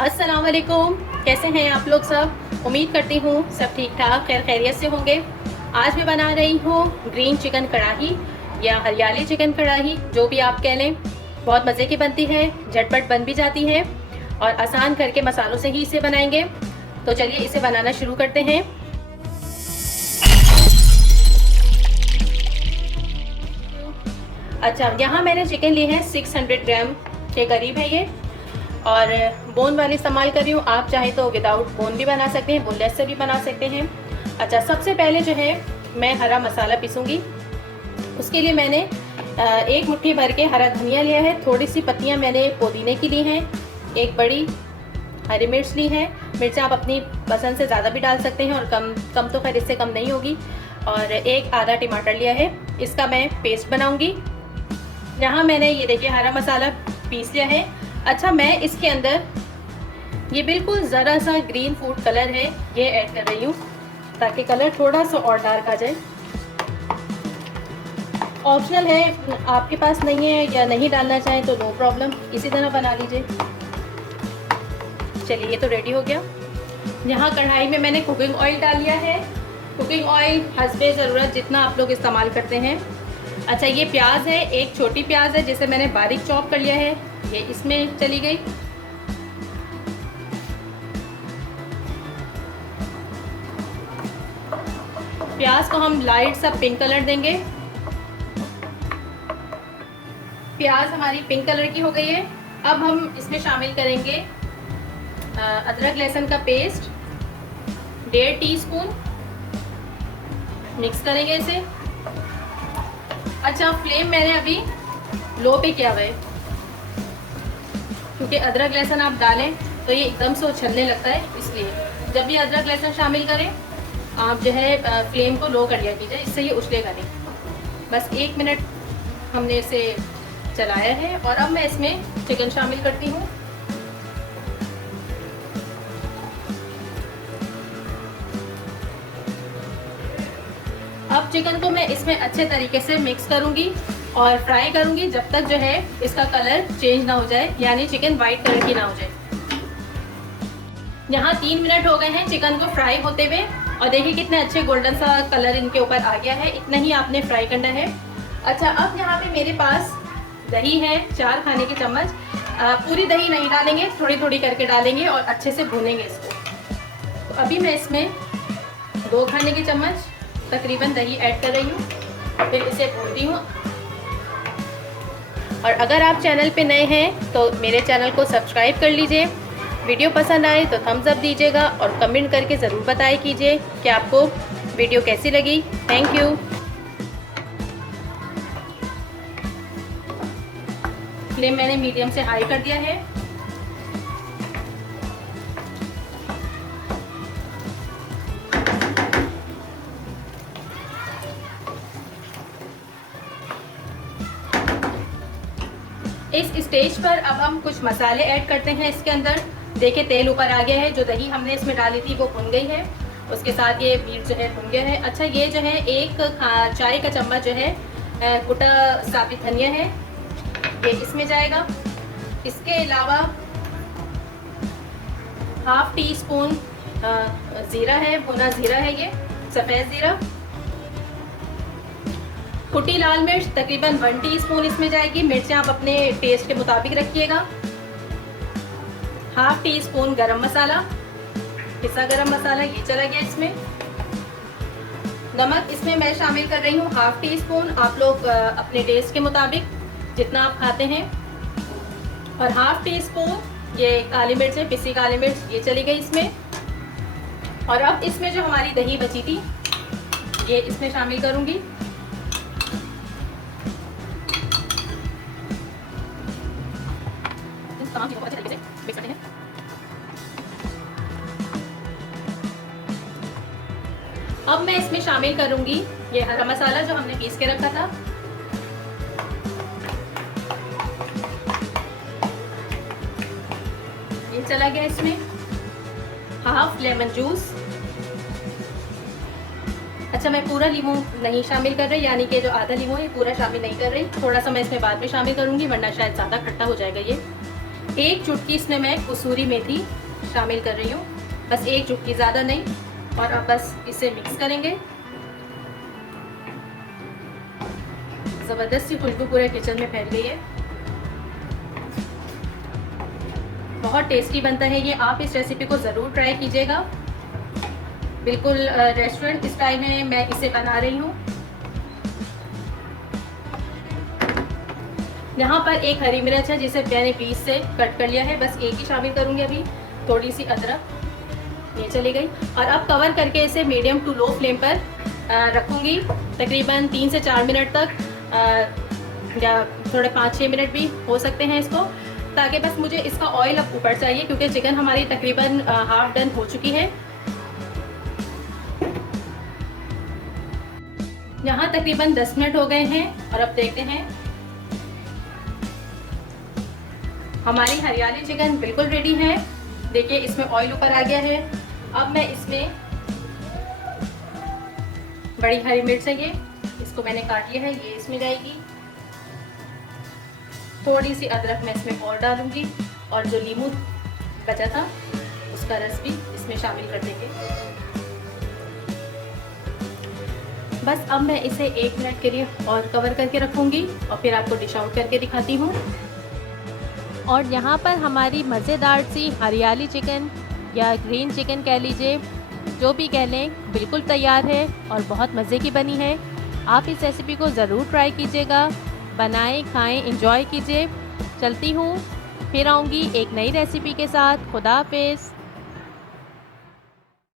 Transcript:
अस्सलाम वालेकुम। कैसे हैं आप लोग सब? उम्मीद करती हूँ सब ठीक ठाक खैर खैरियत से होंगे। आज मैं बना रही हूँ ग्रीन चिकन कढ़ाई या हरियाली चिकन कढ़ाई, जो भी आप कह लें। बहुत मज़े की बनती है, झटपट बन भी जाती है और आसान करके मसालों से ही इसे बनाएंगे। तो चलिए इसे बनाना शुरू करते हैं। अच्छा, यहाँ मैंने चिकन ली है 600 ग्राम के करीब है ये, और बोन वाली इस्तेमाल कर रही हूँ। आप चाहे तो विदाउट बोन भी बना सकते हैं, बोनलेस से भी बना सकते हैं। अच्छा, सबसे पहले जो है मैं हरा मसाला पीसूँगी। उसके लिए मैंने एक मुट्ठी भर के हरा धनिया लिया है, थोड़ी सी पत्तियाँ मैंने पुदीने की ली हैं, एक बड़ी हरी मिर्च ली है। मिर्चें आप अपनी पसंद से ज़्यादा भी डाल सकते हैं और कम तो खैर इससे कम नहीं होगी। और एक आधा टमाटर लिया है, इसका मैं पेस्ट बनाऊँगी। यहाँ मैंने ये देखिए हरा मसाला पीस लिया है। अच्छा, मैं इसके अंदर ये बिल्कुल ज़रा सा ग्रीन फूड कलर है ये ऐड कर रही हूँ, ताकि कलर थोड़ा सा और डार्क आ जाए। ऑप्शनल है, आपके पास नहीं है या नहीं डालना चाहें तो नो प्रॉब्लम, इसी तरह बना लीजिए। चलिए, ये तो रेडी हो गया। यहाँ कढ़ाई में मैंने कुकिंग ऑयल डाल लिया है। कुकिंग ऑयल हस्बे ज़रूरत जितना आप लोग इस्तेमाल करते हैं। अच्छा, ये प्याज है, एक छोटी प्याज है जिसे मैंने बारीक चॉप कर लिया है, ये इसमें चली गई। प्याज को हम लाइट सा पिंक कलर देंगे। प्याज हमारी पिंक कलर की हो गई है। अब हम इसमें शामिल करेंगे अदरक लहसुन का पेस्ट 1.5 टीस्पून। मिक्स करेंगे इसे। अच्छा, फ्लेम मैंने अभी लो पे किया हुआ है, क्योंकि अदरक लहसुन आप डालें तो ये एकदम से उछलने लगता है। इसलिए जब भी अदरक लहसुन शामिल करें आप जो है फ्लेम को लो कर लिया कीजिए, इससे ये उछलेगा नहीं। बस 1 मिनट हमने इसे चलाया है और अब मैं इसमें चिकन शामिल करती हूँ। अब चिकन को मैं इसमें अच्छे तरीके से मिक्स करूँगी और फ्राई करूँगी जब तक जो है इसका कलर चेंज ना हो जाए, यानी चिकन वाइट कलर की ना हो जाए। यहाँ 3 मिनट हो गए हैं चिकन को फ्राई होते हुए, और देखिए कितने अच्छे गोल्डन सा कलर इनके ऊपर आ गया है। इतना ही आपने फ्राई करना है। अच्छा, अब यहाँ पे मेरे पास दही है 4 खाने के चम्मच। पूरी दही नहीं डालेंगे, थोड़ी थोड़ी करके डालेंगे और अच्छे से भूनेंगे इसको। तो अभी मैं इसमें 2 खाने के चम्मच तकरीबन दही ऐड कर रही हूँ, फिर इसे भूनती हूँ। और अगर आप चैनल पे नए हैं तो मेरे चैनल को सब्सक्राइब कर लीजिए। वीडियो पसंद आए तो थम्स अप दीजिएगा और कमेंट करके ज़रूर बताएं कीजिए कि आपको वीडियो कैसी लगी। Thank you. फ्लेम मैंने मीडियम से हाई कर दिया है। इस स्टेज पर अब हम कुछ मसाले ऐड करते हैं इसके अंदर। देखिए तेल ऊपर आ गया है, जो दही हमने इसमें डाली थी वो भुन गई है, उसके साथ ये मीट जो है भुन गया है। अच्छा, ये जो है 1 चाय का चम्मच जो है कुटा साबित धनिया है, ये इसमें जाएगा। इसके अलावा ½ टीस्पून ज़ीरा है, भुना ज़ीरा है, ये सफ़ेद ज़ीरा। कुटी लाल मिर्च तकरीबन 1 टीस्पून इसमें जाएगी। मिर्चें आप अपने टेस्ट के मुताबिक रखिएगा। ½ टीस्पून गरम मसाला, पिसा गरम मसाला, ये चला गया इसमें। नमक इसमें मैं शामिल कर रही हूँ ½ टीस्पून, आप लोग अपने टेस्ट के मुताबिक जितना आप खाते हैं। और ½ टीस्पून ये काली मिर्च है, पिसी काली मिर्च, ये चली गई इसमें। और अब इसमें जो हमारी दही बची थी ये इसमें शामिल करूँगी। तमाम चीज़ों को अच्छे तरीके से मिक्स करते हैं। अब मैं इसमें शामिल करूंगी ये हरा मसाला जो हमने पीस के रखा था। ये चला गया इसमें। ½ लेमन जूस। अच्छा, मैं पूरा लीमू नहीं शामिल कर रही, यानी कि जो आधा लीमू है पूरा शामिल नहीं कर रही। थोड़ा सा मैं इसमें बाद में शामिल करूंगी, वरना शायद ज़्यादा खट्टा हो जाएगा ये। 1 चुटकी इसमें मैं कसूरी मेथी शामिल कर रही हूँ, बस 1 चुटकी, ज़्यादा नहीं। और अब बस इसे मिक्स करेंगे। ज़बरदस्त सी खुशबू पूरे किचन में फैल गई है। बहुत टेस्टी बनता है ये, आप इस रेसिपी को ज़रूर ट्राई कीजिएगा। बिल्कुल रेस्टोरेंट स्टाइल में मैं इसे बना रही हूँ। यहाँ पर एक हरी मिर्च है जिसे मैंने बीच से कट कर लिया है, बस एक ही शामिल करूँगी अभी। थोड़ी सी अदरक, ये चली गई। और अब कवर करके इसे मीडियम टू लो फ्लेम पर रखूँगी तकरीबन 3 से 4 मिनट तक, या थोड़े 5-6 मिनट भी हो सकते हैं इसको, ताकि बस मुझे इसका ऑयल अब ऊपर चाहिए, क्योंकि चिकन हमारी तकरीबन हाफ डन हो चुकी है। यहाँ तकरीबन 10 मिनट हो गए हैं और अब देखते हैं हमारी हरियाली चिकन बिल्कुल रेडी है। देखिए इसमें ऑयल ऊपर आ गया है। अब मैं इसमें बड़ी हरी मिर्च है, ये इसको मैंने काट लिया है, ये इसमें जाएगी। थोड़ी सी अदरक मैं इसमें और डालूंगी, और जो नींबू बचा था उसका रस भी इसमें शामिल कर देंगे। बस अब मैं इसे 1 मिनट के लिए और कवर करके रखूंगी और फिर आपको डिश आउट करके दिखाती हूँ। और यहाँ पर हमारी मज़ेदार सी हरियाली चिकन या ग्रीन चिकन कह लीजिए, जो भी कह लें, बिल्कुल तैयार है और बहुत मज़े की बनी है। आप इस रेसिपी को ज़रूर ट्राई कीजिएगा, बनाएं, खाएं, एंजॉय कीजिए। चलती हूँ, फिर आऊँगी एक नई रेसिपी के साथ। खुदा हाफिज़।